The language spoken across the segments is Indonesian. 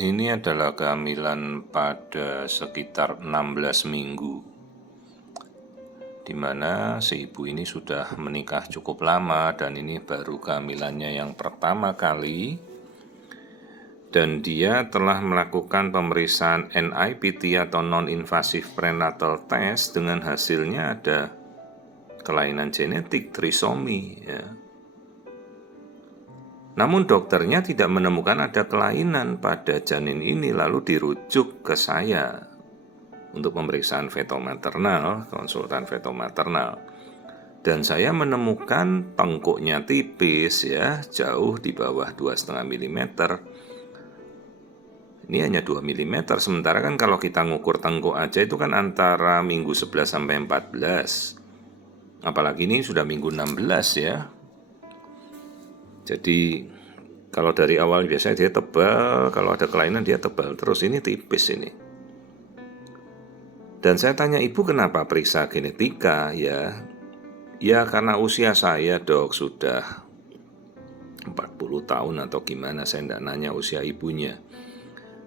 Ini adalah kehamilan pada sekitar 16 minggu, di mana si ibu ini sudah menikah cukup lama dan ini baru kehamilannya yang pertama kali. Dan dia telah melakukan pemeriksaan NIPT atau Non-Invasive Prenatal Test, dengan hasilnya ada kelainan genetik trisomi ya. Namun dokternya tidak menemukan ada kelainan pada janin ini, lalu dirujuk ke saya untuk pemeriksaan fetomaternal, konsultan fetomaternal. Dan saya menemukan tengkuknya tipis ya, jauh di bawah 2,5 mm. Ini hanya 2 mm, sementara kan kalau kita ngukur tengkuk aja itu kan antara minggu 11 sampai 14. Apalagi ini sudah minggu 16 ya. Jadi kalau dari awal biasanya dia tebal, kalau ada kelainan dia tebal, terus ini tipis ini. Dan saya tanya, ibu kenapa periksa genetika ya? Ya karena usia saya dok sudah 40 tahun atau gimana, saya tidak nanya usia ibunya.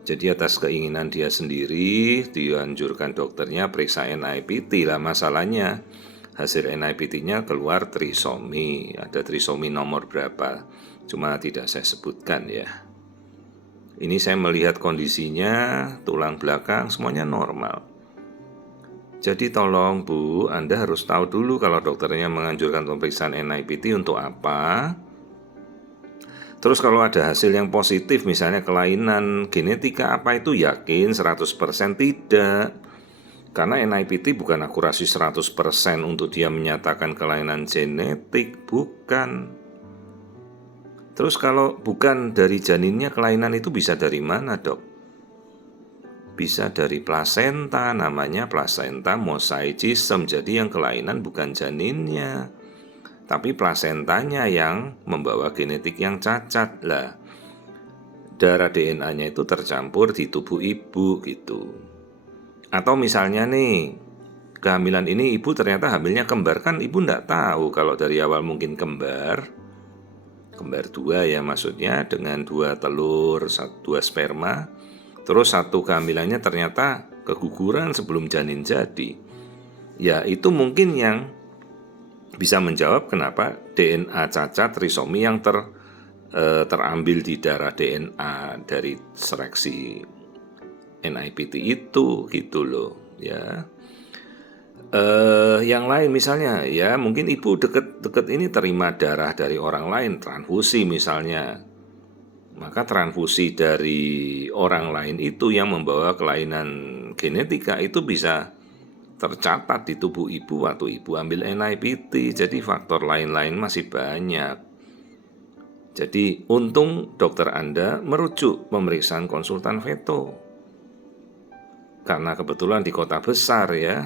Jadi atas keinginan dia sendiri dianjurkan dokternya periksa NIPT lah. Masalahnya hasil NIPT-nya keluar trisomi, ada trisomi nomor berapa, cuma tidak saya sebutkan ya. Ini saya melihat kondisinya, tulang belakang semuanya normal. Jadi tolong Bu, Anda harus tahu dulu kalau dokternya menganjurkan pemeriksaan NIPT untuk apa. Terus kalau ada hasil yang positif, misalnya kelainan genetika apa, itu yakin 100% tidak. Karena NIPT bukan akurasi 100% untuk dia menyatakan kelainan genetik, bukan. Terus kalau bukan dari janinnya, kelainan itu bisa dari mana dok? Bisa dari plasenta, namanya plasenta mosaicism. Jadi yang kelainan bukan janinnya, tapi plasentanya yang membawa genetik yang cacat lah. Darah DNA-nya itu tercampur di tubuh ibu gitu. Atau misalnya nih, kehamilan ini ibu ternyata hamilnya kembar, kan ibu nggak tahu kalau dari awal mungkin kembar 2 ya, maksudnya dengan 2 telur, 2 sperma. Terus satu kehamilannya ternyata keguguran sebelum janin jadi. Ya itu mungkin yang bisa menjawab kenapa DNA cacat trisomi yang terambil di darah DNA dari seleksi NIPT itu gitu loh ya. Yang lain misalnya ya, mungkin ibu deket ini terima darah dari orang lain, transfusi misalnya. Maka transfusi dari orang lain itu yang membawa kelainan genetika itu bisa tercatat di tubuh ibu waktu ibu ambil NIPT. Jadi faktor lain-lain masih banyak. Jadi untung dokter Anda merujuk pemeriksaan konsultan feto. Karena kebetulan di kota besar ya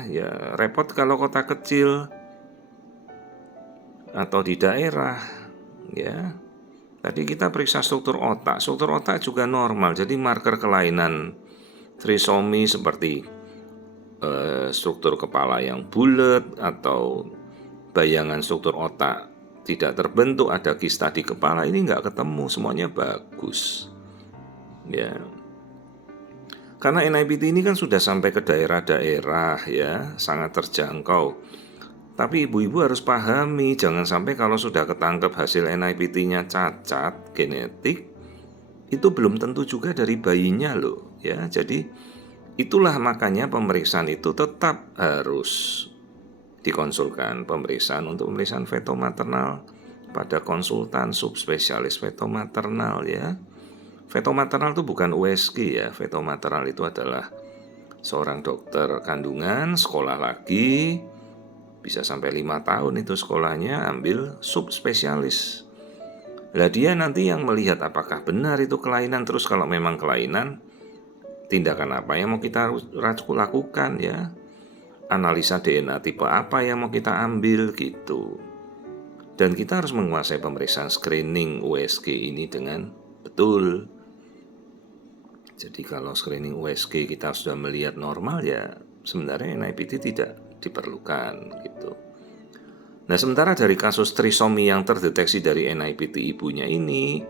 repot kalau kota kecil atau di daerah ya. Tadi kita periksa struktur otak juga normal. Jadi marker kelainan trisomi seperti struktur kepala yang bulat atau bayangan struktur otak tidak terbentuk, ada kista di kepala, ini nggak ketemu, semuanya bagus ya. Karena NIPT ini kan sudah sampai ke daerah-daerah ya, sangat terjangkau. Tapi ibu-ibu harus pahami, jangan sampai kalau sudah ketangkep hasil NIPT-nya cacat genetik, itu belum tentu juga dari bayinya loh ya. Jadi itulah makanya pemeriksaan itu tetap harus dikonsulkan, pemeriksaan untuk pemeriksaan fetomaternal pada konsultan subspesialis fetomaternal ya. Fetomaternal itu bukan USG ya, fetomaternal itu adalah seorang dokter kandungan, sekolah lagi, bisa sampai 5 tahun itu sekolahnya, ambil subspesialis. Lah dia nanti yang melihat apakah benar itu kelainan. Terus kalau memang kelainan, tindakan apa yang mau kita lakukan ya. Analisa DNA tipe apa yang mau kita ambil gitu. Dan kita harus menguasai pemeriksaan screening USG ini dengan betul. Jadi kalau screening USG kita sudah melihat normal ya sebenarnya NIPT tidak diperlukan gitu. Nah sementara dari kasus trisomi yang terdeteksi dari NIPT ibunya ini,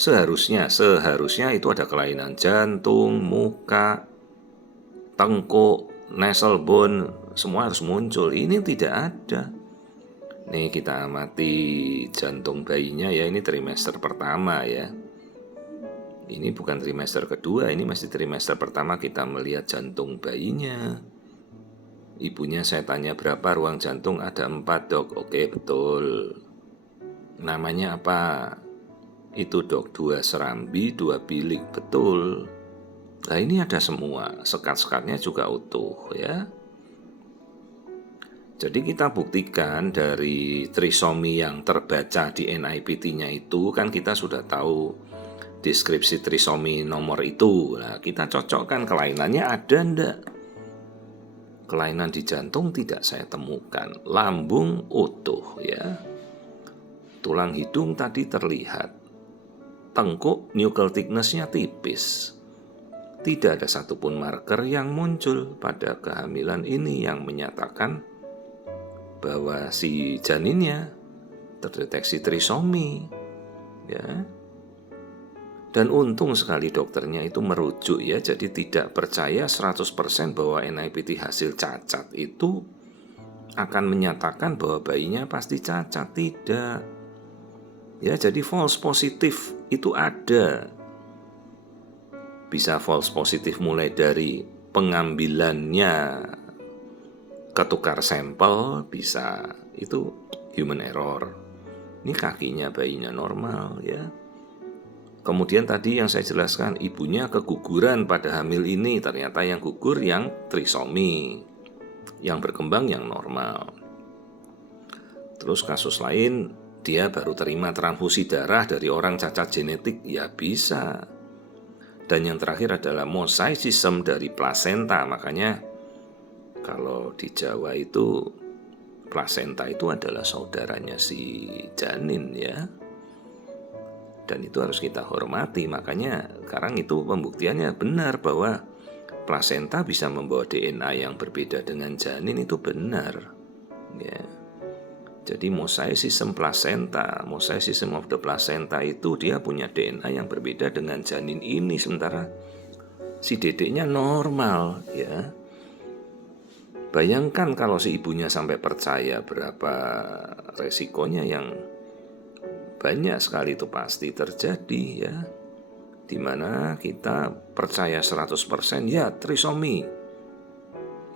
Seharusnya itu ada kelainan jantung, muka, tengkuk, nasal bone, semua harus muncul. Ini tidak ada. Nih kita amati jantung bayinya ya, ini trimester pertama ya. Ini bukan trimester kedua, ini masih trimester pertama kita melihat jantung bayinya. Ibunya saya tanya berapa ruang jantung, ada 4 dok. Oke betul. Namanya apa? Itu dok, 2 serambi, 2 bilik, betul. Nah ini ada semua, sekat-sekatnya juga utuh ya. Jadi kita buktikan dari trisomi yang terbaca di NIPT-nya itu kan kita sudah tahu deskripsi trisomi nomor itu. Nah kita cocokkan kelainannya ada ndak? Kelainan di jantung tidak saya temukan, lambung utuh ya. Tulang hidung tadi terlihat, tengkuk nuchal thickness-nya tipis. Tidak ada satupun marker yang muncul pada kehamilan ini yang menyatakan bahwa si janinnya terdeteksi trisomi ya. Dan untung sekali dokternya itu merujuk ya, jadi tidak percaya 100% bahwa NIPT hasil cacat itu akan menyatakan bahwa bayinya pasti cacat, tidak. Ya, jadi false positif itu ada. Bisa false positif mulai dari pengambilannya ketukar sampel, bisa itu human error. Ini kakinya bayinya normal ya. Kemudian tadi yang saya jelaskan, ibunya keguguran pada hamil ini, ternyata yang gugur yang trisomi, yang berkembang yang normal. Terus kasus lain, dia baru terima transfusi darah dari orang cacat genetik, ya bisa. Dan yang terakhir adalah mosaicism dari plasenta, makanya kalau di Jawa itu plasenta itu adalah saudaranya si janin ya. Dan itu harus kita hormati, makanya sekarang itu pembuktiannya benar bahwa plasenta bisa membawa DNA yang berbeda dengan janin, itu benar ya. Jadi mosaicism placenta, mosaicism of the placenta itu dia punya DNA yang berbeda dengan janin ini, sementara si dedeknya normal ya. Bayangkan kalau si ibunya sampai percaya, berapa resikonya yang banyak sekali itu pasti terjadi ya. Dimana kita percaya 100% ya trisomi.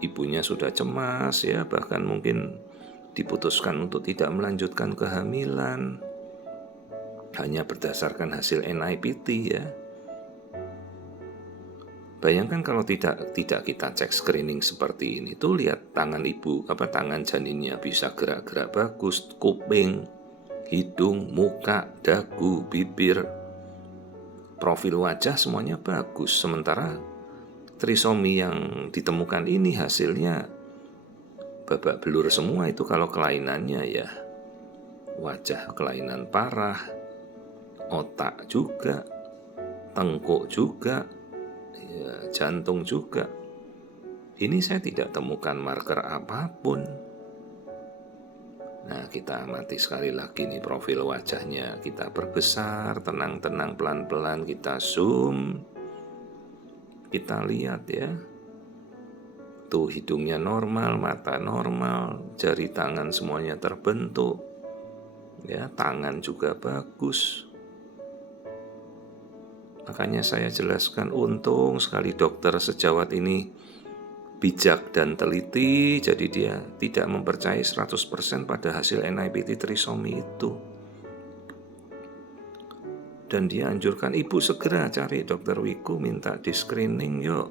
Ibunya sudah cemas ya, bahkan mungkin diputuskan untuk tidak melanjutkan kehamilan hanya berdasarkan hasil NIPT ya. Bayangkan kalau tidak kita cek screening seperti ini, tuh lihat tangan ibu, tangan janinnya bisa gerak-gerak bagus, kuping, hidung, muka, dagu, bibir, profil wajah semuanya bagus. Sementara trisomi yang ditemukan ini hasilnya babak belur semua itu kalau kelainannya ya. Wajah kelainan parah, otak juga, tengkuk juga, ya, jantung juga. Ini saya tidak temukan marker apapun. Nah kita amati sekali lagi nih profil wajahnya, kita perbesar, tenang-tenang pelan-pelan kita zoom, kita lihat ya. Tuh hidungnya normal, mata normal, jari tangan semuanya terbentuk ya, tangan juga bagus. Makanya saya jelaskan, untung sekali dokter sejawat ini bijak dan teliti, jadi dia tidak mempercayai 100% pada hasil NIPT trisomi itu. Dan dia anjurkan ibu segera cari dokter Wiku, minta di screening yuk.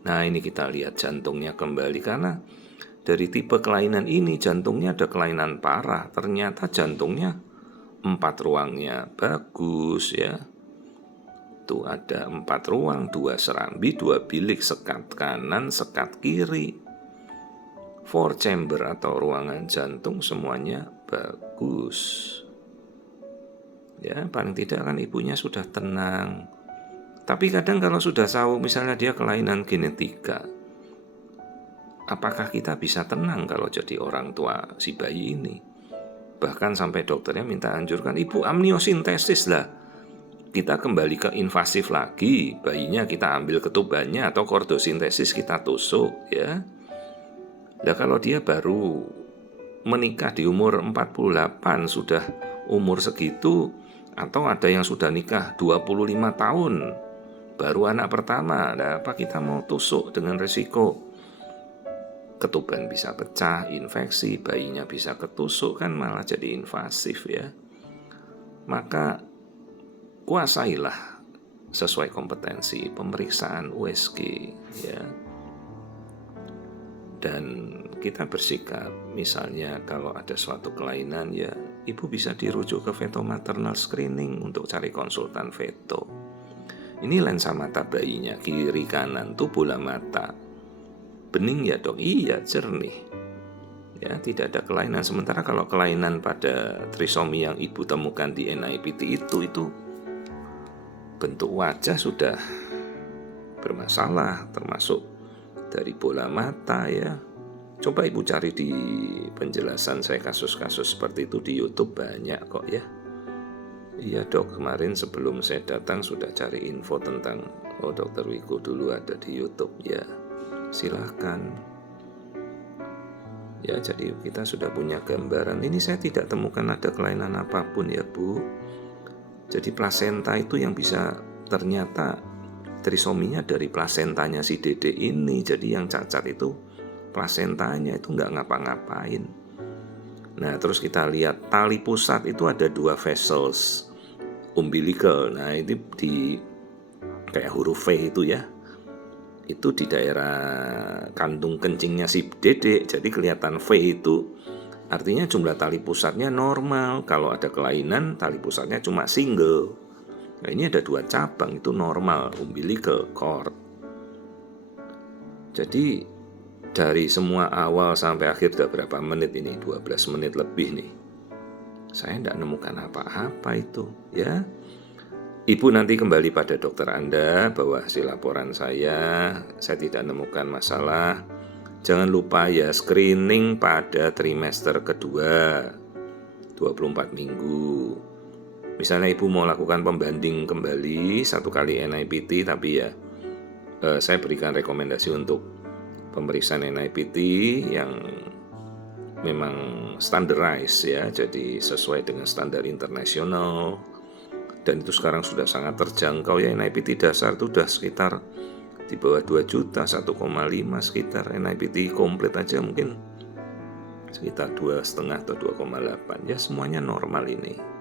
Nah ini kita lihat jantungnya kembali, karena dari tipe kelainan ini jantungnya ada kelainan parah. Ternyata jantungnya 4 ruangnya bagus ya. Itu ada 4 ruang, 2 serambi, 2 bilik, sekat kanan, sekat kiri, 4 chamber atau ruangan jantung, semuanya bagus ya. Paling tidak kan ibunya sudah tenang. Tapi kadang kalau sudah tahu misalnya dia kelainan genetika, apakah kita bisa tenang kalau jadi orang tua si bayi ini? Bahkan sampai dokternya minta anjurkan, ibu amniosintesis lah. kita kembali ke invasif lagi, bayinya kita ambil ketubannya atau kordosintesis kita tusuk ya. Nah kalau dia baru menikah di umur 48 sudah umur segitu, atau ada yang sudah nikah 25 tahun baru anak pertama, nah apa kita mau tusuk dengan resiko ketuban bisa pecah, infeksi, bayinya bisa ketusuk, kan malah jadi invasif ya. Maka kuasailah sesuai kompetensi pemeriksaan USG ya. Dan kita bersikap, misalnya kalau ada suatu kelainan ya ibu bisa dirujuk ke feto maternal screening untuk cari konsultan feto. Ini lensa mata bayinya kiri kanan tuh bola mata. Bening ya dok? Iya, jernih. Ya, tidak ada kelainan. Sementara kalau kelainan pada trisomi yang ibu temukan di NIPT itu bentuk wajah sudah bermasalah, termasuk dari bola mata ya. Coba ibu cari di penjelasan saya kasus-kasus seperti itu di YouTube, banyak kok ya. Iya dok, kemarin sebelum saya datang sudah cari info tentang Dokter Wiku dulu ada di YouTube ya. Silahkan ya. Jadi kita sudah punya gambaran. Ini saya tidak temukan ada kelainan apapun ya Bu. Jadi plasenta itu yang bisa, ternyata trisominya dari plasentanya si dede ini. Jadi yang cacat itu plasentanya, itu nggak ngapa-ngapain. Nah terus kita lihat tali pusat itu ada 2 vessels umbilical. Nah itu di kayak huruf V itu ya, itu di daerah kantung kencingnya si dede. Jadi kelihatan V itu artinya jumlah tali pusatnya normal. Kalau ada kelainan tali pusatnya cuma single. Nah ini ada 2 cabang, itu normal, umbilical cord. Jadi dari semua awal sampai akhir udah berapa menit ini, 12 menit lebih nih, saya tidak menemukan apa-apa itu ya. Ibu nanti kembali pada dokter Anda bahwa hasil laporan saya tidak menemukan masalah. Jangan lupa ya, screening pada trimester kedua 24 minggu. Misalnya ibu mau lakukan pembanding kembali 1 kali NIPT, tapi ya saya berikan rekomendasi untuk pemeriksaan NIPT yang memang standardized ya, jadi sesuai dengan standar internasional. Dan itu sekarang sudah sangat terjangkau ya. NIPT dasar itu udah sekitar di bawah 2 juta, 1,5 sekitar. NIPT komplit aja mungkin sekitar 2,5 atau 2,8 ya, semuanya normal ini.